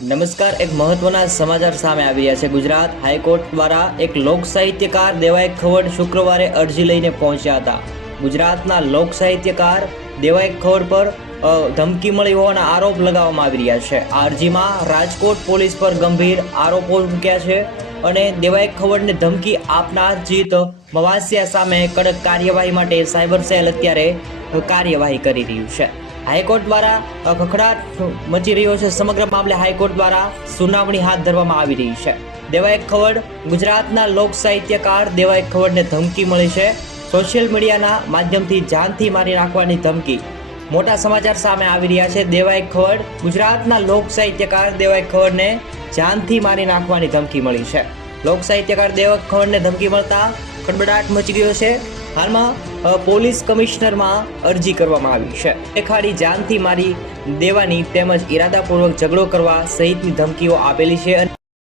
નમસ્કાર, એક મહત્વના સમાચાર સામે આવી રહ્યા છે। ગુજરાત હાઈકોર્ટ દ્વારા એક લોક સાહિત્યકાર દેવાય ખવડ શુક્રવારે અરજી લઈને પહોંચ્યા હતા। ગુજરાતના લોક સાહિત્યકાર દેવાય ખવડ પર ધમકી મળી હોવાના આરોપ લગાવવામાં આવી રહ્યા છે। આ અરજીમાં રાજકોટ પોલીસ પર ગંભીર આરોપો મૂક્યા છે અને દેવાય ખવડને ધમકી આપનાર જીત મવાસિયા સામે કડક કાર્યવાહી માટે સાયબર સેલ અત્યારે કાર્યવાહી કરી રહ્યું છે। હાઈકોર્ટ દ્વારા ખખડાટ મચી રહ્યો છે। સમગ્ર મામલે હાઈકોર્ટ દ્વારા સુનાવણી હાથ ધરવામાં આવી રહી છે। દેવાય ખવડ ગુજરાતના લોક સાહિત્યકાર દેવાય ખવડને ધમકી મળી છે। સોશિયલ મીડિયાના માધ્યમથી જાનથી મારી નાખવાની ધમકી। મોટા સમાચાર સામે આવી રહ્યા છે। દેવાય ખવડ ગુજરાતના લોક સાહિત્યકાર દેવાય ખવડને જાનથી મારી નાખવાની ધમકી મળી છે। લોક સાહિત્યકાર દેવાય ખવડને ધમકી મળતા ખળબળાટ મચી ગયો છે। હાલમાં પોલીસ કમિશનરમાં અરજી કરવામાં આવી છે। દેખાડી જાનથી મારી દેવાની તેમજ ઈરાદાપૂર્વક ઝઘડો કરવા સહિતની ધમકીઓ આપેલી છે।